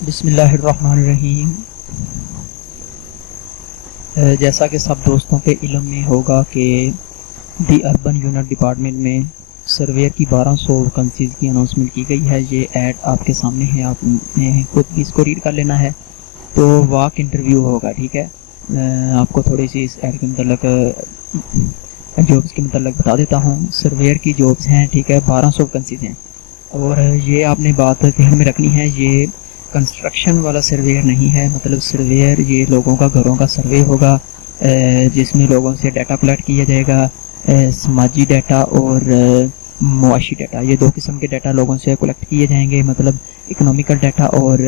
بسم اللہ الرحمن الرحیم۔ جیسا کہ سب دوستوں کے علم میں ہوگا کہ دی اربن یونٹ ڈپارٹمنٹ میں سرویئر کی 1200 ویکنسیز کی اناؤنسمنٹ کی گئی ہے۔ یہ ایڈ آپ کے سامنے ہے، آپ نے خود بھی اس کو ریڈ کر لینا ہے۔ تو واک انٹرویو ہوگا، ٹھیک ہے۔ آپ کو تھوڑی سی اس ایڈ کے متعلق جابس کے متعلق بتا دیتا ہوں۔ سرویئر کی جابس ہیں، ٹھیک ہے، 1200 ویکنسیز ہیں، اور یہ آپ نے بات ذہن میں رکھنی ہے، یہ کنسٹرکشن والا سرویئر نہیں ہے۔ مطلب سرویئر یہ لوگوں کا گھروں کا سروے ہوگا، جس میں لوگوں سے ڈیٹا کلیکٹ کیا جائے گا، سماجی ڈیٹا اور معاشی ڈیٹا، یہ دو قسم کے ڈیٹا لوگوں سے کلیکٹ کیے جائیں گے، مطلب اکنامیکل ڈیٹا اور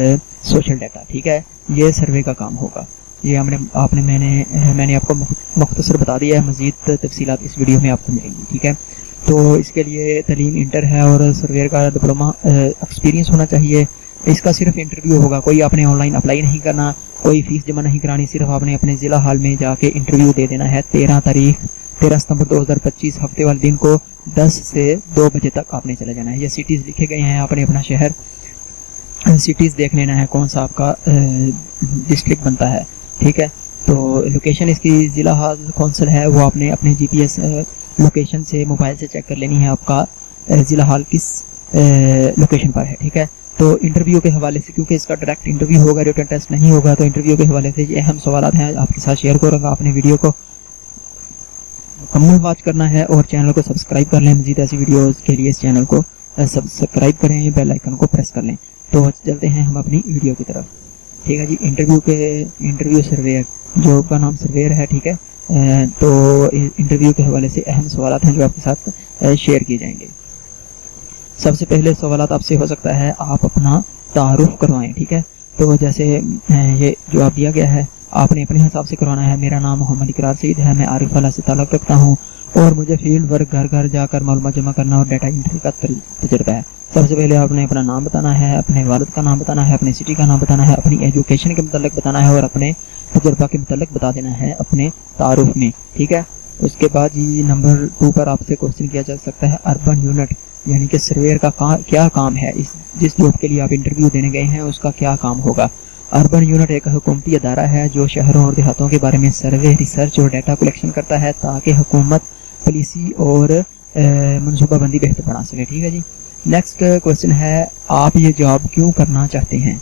سوشل ڈیٹا، ٹھیک ہے۔ یہ سروے کا کام ہوگا۔ یہ میں نے آپ کو مختصر بتا دیا ہے، مزید تفصیلات اس ویڈیو میں آپ کو ملیں گی، ٹھیک ہے۔ تو اس کے لیے تعلیم انٹر ہے اور سرویئر کا ڈپلوما ایکسپیرینس ہونا چاہیے۔ اس کا صرف انٹرویو ہوگا، کوئی آپ نے آن لائن اپلائی نہیں کرنا، کوئی فیس جمع نہیں کرانی، صرف آپ نے اپنے ضلع ہال میں جا کے انٹرویو دے دینا ہے۔ 13 ستمبر 2025 ہفتے والے دن کو 10 سے 2 بجے تک آپ نے چلے جانا ہے۔ یہ سٹیز لکھے گئے ہیں، آپ نے اپنا شہر سٹیز دیکھ لینا ہے، کون سا آپ کا ڈسٹرکٹ بنتا ہے، ٹھیک ہے۔ تو لوکیشن اس کی ضلع ہال کونسل ہے، وہ آپ نے اپنے جی پی ایس لوکیشن سے موبائل سے چیک کر لینی ہے، آپ کا ضلع ہال کس لوکیشن پر ہے، ٹھیک ہے۔ تو انٹرویو کے حوالے سے، کیونکہ اس کا ڈائریکٹ انٹرویو ہوگا، ریٹن ٹیسٹ نہیں ہوگا، تو انٹرویو کے حوالے سے یہ اہم سوالات ہیں، آپ کے ساتھ شیئر کروں گا۔ آپ نے ویڈیو کو مکمل واچ کرنا ہے اور چینل کو سبسکرائب کر لیں۔ مزید ایسی ویڈیوز کے لیے اس چینل کو سبسکرائب کریں، بیل آئیکن کو پریس کر لیں۔ تو چلتے ہیں ہم اپنی ویڈیو کی طرف، ٹھیک ہے جی۔ انٹرویو سرویئر، جاب کا نام سرویئر ہے، ٹھیک ہے۔ تو انٹرویو کے حوالے سے اہم سوالات ہیں جو آپ کے ساتھ شیئر کیے جائیں گے۔ سب سے پہلے سوالات آپ سے ہو سکتا ہے آپ اپنا تعارف کروائیں، ٹھیک ہے۔ تو جیسے یہ جو آپ دیا گیا ہے، آپ نے اپنے حساب سے کروانا ہے۔ میرا نام محمد اقرار سعید ہے، میں عارف والا سے تعلق رکھتا ہوں اور مجھے فیلڈ ورک گھر گھر جا کر معلومات جمع کرنا اور ڈیٹا انٹری کا تجربہ ہے۔ سب سے پہلے آپ نے اپنا نام بتانا ہے، اپنے والد کا نام بتانا ہے، اپنے سٹی کا نام بتانا ہے، اپنی ایجوکیشن کے متعلق بتانا ہے اور اپنے تجربہ کے متعلق بتا دینا ہے اپنے تعارف میں، ٹھیک ہے۔ اس کے بعد جی نمبر 2 پر آپ سے کوشچن کیا جا سکتا ہے، اربن یونٹ یعنی کہ سرویئر کا کیا کام ہے، جس جاب کے لیے آپ انٹرویو دینے گئے ہیں اس کا کیا کام ہوگا۔ اربن یونٹ ایک حکومتی ادارہ ہے جو شہروں اور دیہاتوں کے بارے میں سروے، ریسرچ اور ڈیٹا کلیکشن کرتا ہے تاکہ حکومت پالیسی اور منصوبہ بندی بہتر بنا سکے، ٹھیک ہے جی۔ نیکسٹ کوشچن ہے، آپ یہ جاب کیوں کرنا چاہتے ہیں؟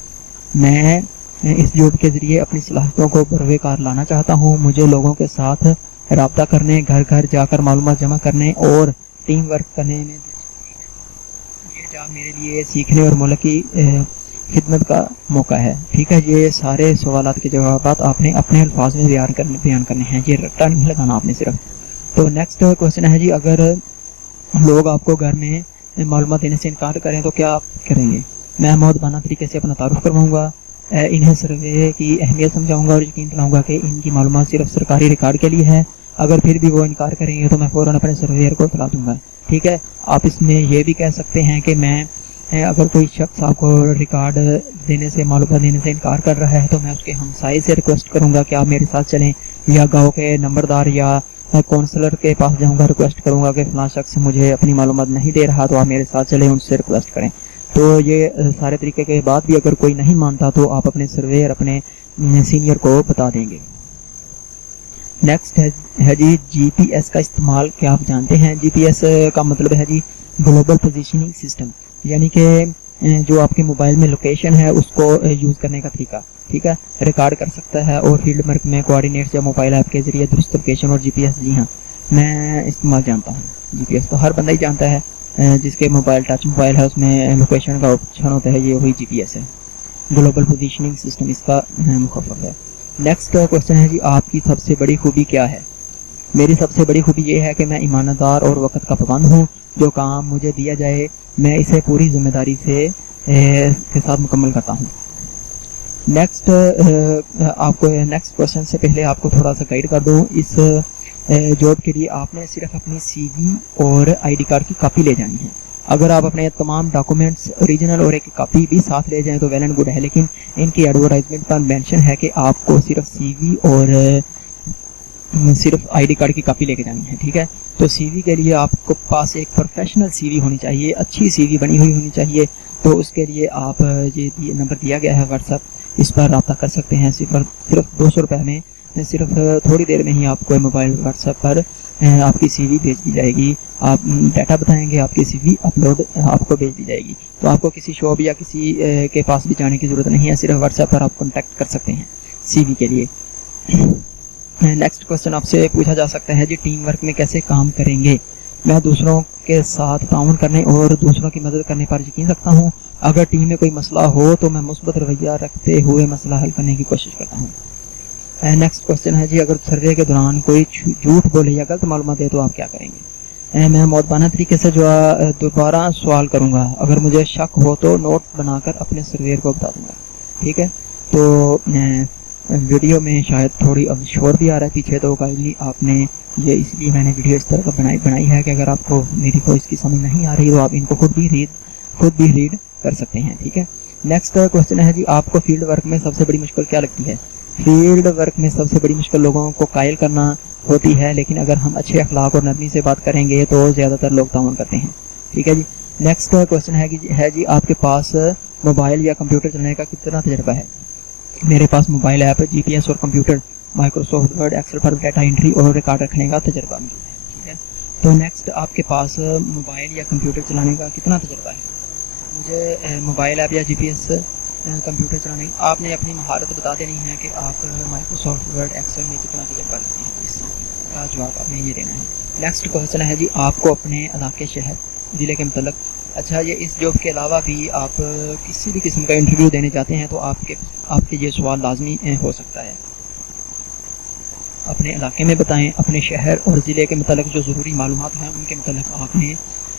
میں اس جاب کے ذریعے اپنی صلاحیتوں کو بروئے کار لانا چاہتا ہوں۔ مجھے لوگوں کے ساتھ رابطہ کرنے، گھر گھر جا کر معلومات جمع کرنے اور ٹیم ورک کرنے میں یہ جاب میرے لیے سیکھنے اور ملک کی خدمت کا موقع ہے، ٹھیک ہے۔ یہ سارے سوالات کے جوابات آپ نے اپنے الفاظ میں بیان کرنے ہیں، یہ رٹا نہیں لگانا آپ نے صرف۔ تو نیکسٹ کوشچن ہے جی، اگر لوگ آپ کو گھر میں معلومات دینے سے انکار کریں تو کیا آپ کریں گے؟ میں مؤدبانہ طریقے سے اپنا تعارف کرواؤں گا، انہیں سروے کی اہمیت سمجھاؤں گا اور یقین دلاؤں گا کہ ان کی معلومات صرف سرکاری ریکارڈ کے لیے ہے۔ اگر پھر بھی وہ انکار کریں گے تو میں فوراً اپنے سرویئر کو اطلاع دوں گا، ٹھیک ہے۔ آپ اس میں یہ بھی کہہ سکتے ہیں کہ میں اگر کوئی شخص آپ کو ریکارڈ دینے سے، معلومات دینے سے انکار کر رہا ہے تو میں اس کے ہمسائے سے ریکویسٹ کروں گا کہ آپ میرے ساتھ چلیں، یا گاؤں کے نمبردار یا کونسلر کے پاس جاؤں گا، ریکویسٹ کروں گا کہ فلاں شخص مجھے اپنی معلومات نہیں دے رہا تو آپ میرے ساتھ چلیں، ان سے ریکویسٹ کریں۔ تو یہ سارے طریقے کے بعد بھی اگر کوئی نہیں مانتا تو آپ اپنے سرویئر، اپنے سینئر کو بتا دیں گے۔ نیکسٹ ہے جی، جی پی ایس کا استعمال کیا آپ جانتے ہیں؟ جی پی ایس کا مطلب ہے جی گلوبل پوزیشننگ سسٹم، یعنی کہ جو آپ کے موبائل میں لوکیشن ہے اس کو یوز کرنے کا طریقہ، ٹھیک ہے، ریکارڈ کر سکتا ہے اور فیلڈ ورک میں کوآرڈینیٹس یا موبائل ایپ کے ذریعے درست لوکیشن اور جی پی ایس، جی ہاں میں استعمال جانتا ہوں۔ جی پی ایس تو ہر بندہ ہی جانتا ہے، جس کے موبائل ٹچ موبائل ہے اس میں لوکیشن کا آپشن ہوتا ہے، یہ وہی جی پی ایس ہے، گلوبل پوزیشننگ سسٹم اس کا مخفف ہے۔ نیکسٹ کوشچن ہے جی، آپ کی سب سے بڑی خوبی کیا ہے؟ میری سب سے بڑی خوبی یہ ہے کہ میں ایماندار اور وقت کا پابند ہوں، جو کام مجھے دیا جائے میں اسے پوری ذمہ داری سے کے ساتھ مکمل کرتا ہوں۔ نیکسٹ آپ کو نیکسٹ کوشچن سے پہلے آپ کو تھوڑا سا گائیڈ کر دوں، اس جاب کے لیے آپ نے صرف اپنی سی وی اور آئی ڈی کارڈ کی کاپی لے جانی ہے۔ اگر آپ اپنے تمام ڈاکومنٹس اوریجنل اور ایک کاپی بھی ساتھ لے جائیں تو ویل اینڈ گڈ ہے، لیکن ان کی ایڈورٹائزمنٹ پر مینشن ہے کہ آپ کو صرف سی وی اور صرف آئی ڈی کارڈ کی کاپی لے کے جانی ہے، ٹھیک ہے۔ تو سی وی کے لیے آپ کو پاس ایک پروفیشنل سی وی ہونی چاہیے، اچھی سی وی بنی ہوئی ہونی چاہیے، تو اس کے لیے آپ یہ نمبر دیا گیا ہے واٹس ایپ، اس پر رابطہ کر سکتے ہیں. صرف 200 روپے میں صرف تھوڑی دیر میں ہی آپ کو موبائل واٹس ایپ پر آپ کی سی وی بھیج دی جائے گی. آپ ڈیٹا بتائیں گے، آپ کی سی وی اپلوڈ آپ کو بھیج دی جائے گی. تو آپ کو کسی شاپ یا کسی کے پاس بھی جانے کی ضرورت نہیں ہے، صرف واٹس ایپ پر آپ کانٹیکٹ کر سکتے ہیں سی وی کے لیے. نیکسٹ کوشچن آپ سے پوچھا جا سکتا ہے جی ٹیم ورک میں کیسے کام کریں گے؟ میں دوسروں کے ساتھ تعاون کرنے اور دوسروں کی مدد کرنے پر یقین رکھتا ہوں. اگر ٹیم میں کوئی مسئلہ ہو تو میں مثبت رویہ رکھتے ہوئے مسئلہ حل کرنے کی کوشش کرتا ہوں. نیکسٹ کوشچن ہے جی اگر سروے کے دوران کوئی جھوٹ بولے یا غلط معلومات دے تو آپ کیا کریں گے؟ میں مؤدبانہ طریقے سے جو دوبارہ سوال کروں گا. اگر مجھے شک ہو تو نوٹ بنا کر اپنے سرویر کو بتا دوں گا. ٹھیک ہے، تو ویڈیو میں شاید تھوڑی اب شور بھی آ رہا ہے پیچھے، تو کائنڈلی آپ نے یہ اس لیے میں نے ویڈیو اس طرح کا بنائی ہے کہ اگر آپ کو میری وائس کی سمجھ نہیں آ رہی تو آپ ان کو خود بھی ریڈ کر سکتے ہیں. ٹھیک ہے، نیکسٹ کوشچن ہے جی آپ کو فیلڈ ورک میں سب سے بڑی مشکل کیا لگتی ہے؟ فیلڈ ورک میں سب سے بڑی مشکل لوگوں کو قائل کرنا ہوتی ہے، لیکن اگر ہم اچھے اخلاق اور نرمی سے بات کریں گے تو زیادہ تر لوگ تعاون کرتے ہیں. ٹھیک ہے جی، نیکسٹ کوشچن ہے جی آپ کے پاس موبائل یا کمپیوٹر چلانے کا کتنا تجربہ ہے؟ میرے پاس موبائل ایپ، جی پی ایس اور کمپیوٹر، مائکروسافٹ ورڈ، ایکسل پر ڈیٹا انٹری اور ریکارڈ رکھنے کا تجربہ ہے. ٹھیک ہے، تو نیکسٹ آپ کے پاس موبائل یا کمپیوٹر چلانے کا کتنا تجربہ ہے؟ مجھے موبائل ایپ یا جی پی ایس کمپیوٹر چلانے آپ نے اپنی مہارت بتا دینی ہے کہ آپ مائکروسافٹ ورڈ ایکسل میں کتنا تجربہ رکھتے ہیں. اس کا جواب آپ نے یہ دینا ہے. نیکسٹ کوشچن ہے جی آپ کو اپنے علاقے، شہر، ضلع کے متعلق، اچھا یہ اس جاب کے علاوہ بھی آپ کسی بھی قسم کا انٹرویو دینے جاتے ہیں تو آپ کے یہ سوال لازمی ہو سکتا ہے. اپنے علاقے میں بتائیں، اپنے شہر اور ضلع کے متعلق جو ضروری معلومات ہیں ان کے متعلق آپ نے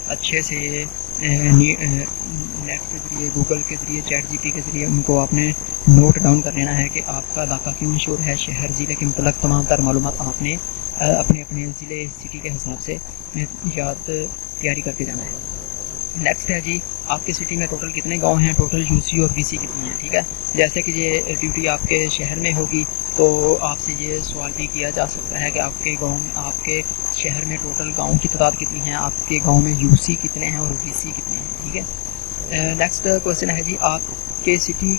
اچھے سے نیٹ کے ذریعے، گوگل کے ذریعے، چیٹ جی پی کے ذریعے ان کو آپ نے نوٹ ڈاؤن کر لینا ہے کہ آپ کا علاقہ کیوں مشہور ہے. شہر، ضلع کے متعلق تمام تر معلومات آپ نے اپنے ضلع، سٹی کے حساب سے یاد تیاری کر کے جانا ہے. نیکسٹ ہے جی آپ کے سٹی میں ٹوٹل کتنے گاؤں ہیں؟ ٹوٹل یو سی اور وی سی کتنی ہیں؟ ٹھیک ہے، جیسے کہ یہ ڈیوٹی آپ کے شہر میں ہوگی تو آپ سے یہ سوال بھی کیا جا سکتا ہے کہ آپ کے گاؤں میں، آپ کے شہر میں ٹوٹل گاؤں کی تعداد کتنی ہے، آپ کے گاؤں میں یو سی کتنے ہیں اور وی سی کتنے ہیں. ٹھیک ہے، نیکسٹ کوشچن ہے جی آپ کے سٹی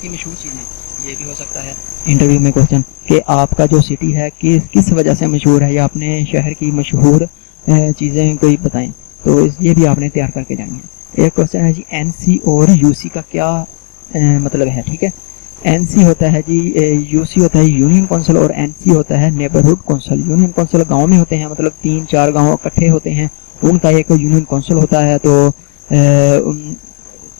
کی مشہور چیزیں. یہ بھی ہو سکتا ہے انٹرویو میں کوشچن کہ آپ کا جو سٹی ہے کس وجہ سے مشہور ہے، یا اپنے شہر کی مشہور چیزیں کوئی بتائیں، تو یہ بھی آپ نے تیار کر کے جانی ہے. ایک کوشچن ہے جی این سی اور یو سی کا کیا مطلب ہے؟ ٹھیک ہے، این سی ہوتا ہے جی یو سی ہوتا ہے یونین کونسل اور این سی ہوتا ہے نیبرہڈ کونسل. یونین کونسل گاؤں میں ہوتے ہیں، مطلب 3-4 گاؤں اکٹھے ہوتے ہیں، ان کا ایک یونین کونسل ہوتا ہے. تو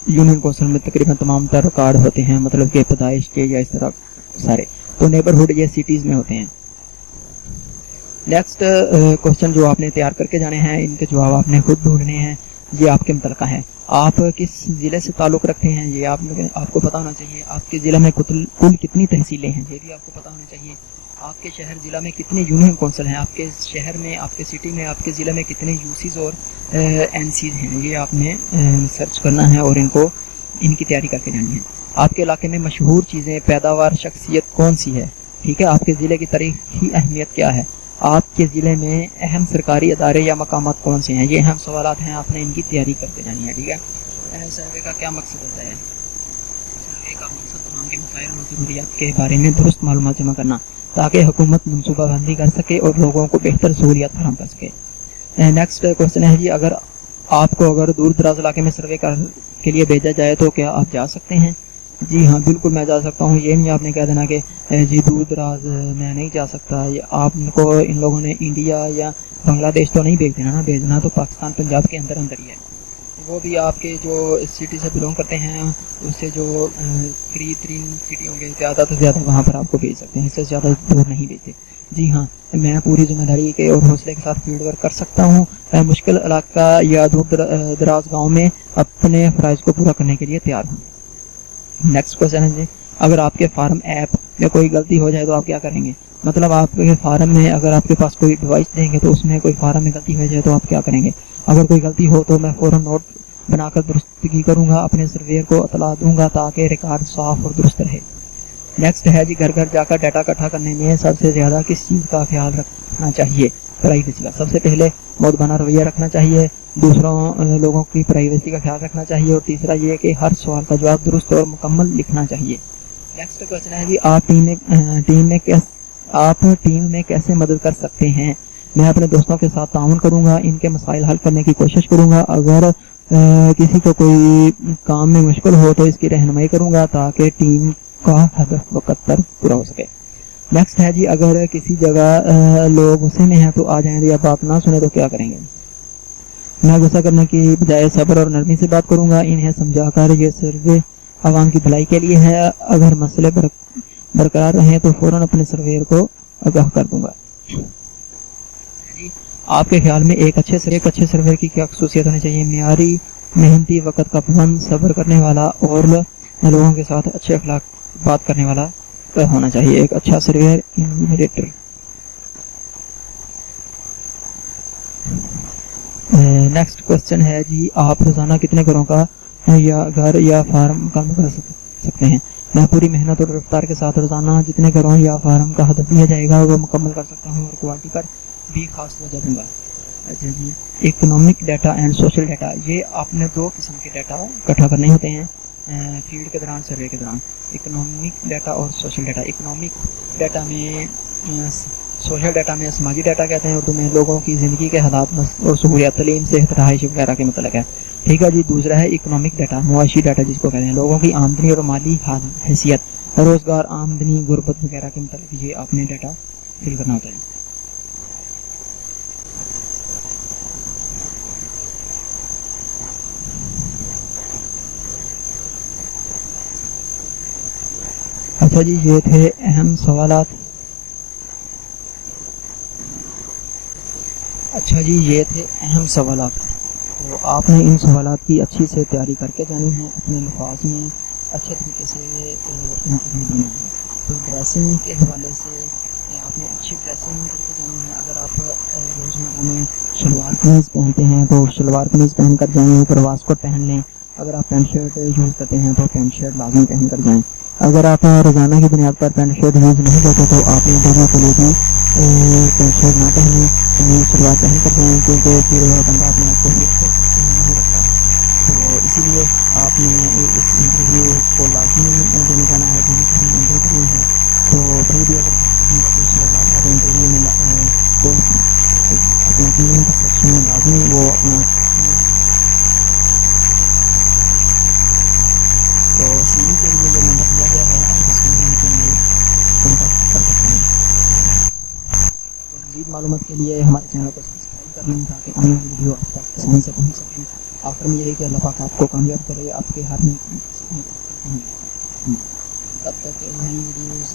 یونین کونسل میں تقریباً تمام تر ریکارڈ ہوتے ہیں، مطلب کہ پیدائش کے یا اس طرح سارے. تو نیبرہڈ یہ سٹیز میں ہوتے ہیں. نیکسٹ کوشچن جو آپ نے تیار کر کے جانے ہیں، ان کے جواب آپ نے خود ڈھونڈنے ہیں. یہ آپ کے متعلقہ ہے. آپ کس ضلع سے تعلق رکھتے ہیں یہ آپ کو پتہ ہونا چاہیے. آپ کے ضلع میں کل کتنی تحصیلیں ہیں یہ بھی آپ کو پتہ ہونا چاہیے. آپ کے شہر ضلع میں کتنے یونین کونسل ہیں، آپ کے شہر میں، آپ کے سٹی میں، آپ کے ضلع میں کتنے یو سیز اور این سیز ہیں، یہ آپ نے سرچ کرنا ہے اور ان کی تیاری کر کے جانی ہے. آپ کے علاقے میں مشہور چیزیں، پیداوار، شخصیت کون سی ہے؟ ٹھیک ہے، آپ کے ضلع کی تاریخی اہمیت کیا ہے؟ آپ کے ضلع میں اہم سرکاری ادارے یا مقامات کون سے ہیں؟ یہ اہم سوالات ہیں، آپ نے ان کی تیاری کرتے جانی ہے. ٹھیک ہے، سروے کا کیا مقصد ہوتا ہے؟ سروے کا مقصد تمام کے مسائل اور ضروریات کے بارے میں درست معلومات جمع کرنا تاکہ حکومت منصوبہ بندی کر سکے اور لوگوں کو بہتر سہولیات فراہم کر سکے. نیکسٹ کوشچن ہے جی آپ کو اگر دور دراز علاقے میں سروے کے لیے بھیجا جائے تو کیا آپ جا سکتے ہیں؟ جی ہاں، بالکل میں جا سکتا ہوں. یہ نہیں آپ نے کہہ دینا کہ جی دور دراز میں نہیں جا سکتا. آپ کو ان لوگوں نے انڈیا یا بنگلہ دیش تو نہیں بھیج دینا نا، بھیجنا تو پاکستان، پنجاب کے اندر ہی ہے. وہ بھی آپ کے جو سٹی سے بلونگ کرتے ہیں اس سے جو قریب ترین سٹی ہوں گے زیادہ سے زیادہ وہاں پر آپ کو بھیج سکتے ہیں، اس سے زیادہ دور نہیں بھیجتے. جی ہاں، میں پوری ذمہ داری کے اور حوصلے کے ساتھ فیلڈ ورک کر سکتا ہوں. مشکل علاقہ یا دور دراز گاؤں میں اپنے فرائض کو پورا کرنے کے لیے تیار ہوں. نیکسٹ کوشچن ہے جی اگر آپ کے فارم ایپ میں کوئی غلطی ہو جائے تو آپ کیا کریں گے؟ مطلب آپ کے فارم میں اگر آپ کے پاس کوئی ڈیوائس دیں گے تو اس میں کوئی فارم میں غلطی ہو جائے تو آپ کیا کریں گے؟ اگر کوئی غلطی ہو تو میں فوراً نوٹ بنا کر درستگی کروں گا، اپنے سرویر کو اطلاع دوں گا تاکہ ریکارڈ صاف اور درست رہے. نیکسٹ ہے جی گھر گھر جا کر ڈیٹا اکٹھا کرنے میں سب سے زیادہ کس چیز کا خیال رکھنا چاہیے؟ پرائیویسی کا. سب سے پہلے مؤدبانہ رویہ رکھنا چاہیے، دوسروں لوگوں کی پرائیویسی کا خیال رکھنا چاہیے، اور تیسرا یہ کہ ہر سوال کا جواب درست اور مکمل لکھنا چاہیے۔ نیکسٹ کوشچن ہے جی، آپ ٹیم میں کیسے مدد کر سکتے ہیں؟ میں اپنے دوستوں کے ساتھ تعاون کروں گا، ان کے مسائل حل کرنے کی کوشش کروں گا، اگر کسی کو کوئی کام میں مشکل ہو تو اس کی رہنمائی کروں گا تاکہ ٹیم کا ہدف وقت پر پورا ہو سکے۔ نیکسٹ ہے جی، اگر کسی جگہ لوگ غصے میں ہیں تو آ جائیں یا بات نہ سنیں تو کیا کریں گے؟ میں غصہ کرنے کی بجائے صبر اور نرمی سے بات کروں گا، انہیں سمجھا کر یہ سروے عوام کی بھلائی کے لیے ہے، اگر مسئلے برقرار رہیں تو فوراً اپنے سرویر کو آگاہ کر دوں گا۔ آپ کے خیال میں ایک اچھے سرویر کی کیا خصوصیت ہونی چاہیے؟ معیاری، محنتی، وقت کا پابند، صبر کرنے والا اور لوگوں کے ساتھ اچھے اخلاق بات کرنے والا ہونا چاہیے ایک اچھا سرویر انویسٹر۔ نیکسٹ کوشچن ہے جی، آپ روزانہ کتنے گھروں کا یا گھر یا فارم کام کر سکتے ہیں؟ میں پوری محنت اور رفتار کے ساتھ روزانہ جتنے گھروں یا فارم کا ہدف دیا جائے گا وہ مکمل کر سکتا ہوں اور کوالٹی پر بھی خاص توجہ دوں گا۔ اچھا جی، economic data and social data, یہ آپ نے دو قسم کے ڈیٹا اکٹھا کرنے ہوتے ہیں فیلڈ کے دوران، سروے کے دوران، اکنامک ڈیٹا اور سوشل ڈیٹا۔ اکنامک ڈیٹا میں سوشل ڈیٹا میں سماجی ڈیٹا کہتے ہیں، اردو میں لوگوں کی زندگی کے حالات اور سہولیات، تعلیم، صحت، رہائش وغیرہ کے متعلق ہے، ٹھیک ہے جی۔ دوسرا ہے اکنامک ڈیٹا، معاشی ڈیٹا جس کو کہتے ہیں، لوگوں کی آمدنی اور مالی حیثیت، روزگار، آمدنی، غربت وغیرہ کے متعلق یہ آپ نے ڈیٹا فل کرنا ہوتا ہے۔ اچھا جی، یہ تھے اہم سوالات۔ تو آپ نے ان سوالات کی اچھی سے تیاری کر کے جانی ہے، اپنے الفاظ میں اچھے طریقے سے انٹرویو دینا ہے۔ تو ڈریسنگ کے حوالے سے آپ نے اچھی ڈریسنگ کر کے جانی ہے۔ اگر آپ روزمرہ میں شلوار قمیض پہنتے ہیں تو شلوار قمیض پہن کر جائیں، اوپر واسکوٹ پہن لیں۔ اگر آپ پینٹ شرٹ یوز کرتے ہیں تو پینٹ شرٹ لازمی پہن کر جائیں۔ اگر آپ روزانہ کی بنیاد پر پینٹ شرٹ یوز نہیں کرتے تو آپ انٹرویو کے لیے بھی پینٹ شرٹ نہ پہنیں، شلوار پہن کر جائیں، کیونکہ پھر بندہ اپنے آپ کو فٹ نہیں رکھتا۔ تو اسی لیے آپ نے اس انٹرویو کو لازمی دینے جانا ہے، انٹرویو ہے تو پھر بھی اگر انٹرویو میں تو اپنا سیکشن میں لازمی وہ اپنا تو سی وی کے لیے جو نمبر دیا گیا ہے آپ سی وی کے لیے کانٹیکٹ کر سکتے ہیں۔ تو مزید معلومات کے لیے ہمارے چینل کو سبسکرائب کر لیں تاکہ آنے والی ویڈیو آپ تک آسانی سے پہنچ سکیں۔ آخر میں یہی کہ اللہ پاک آپ کو کامیاب کرے، آپ کے ہر تب تک نئی ویڈیوز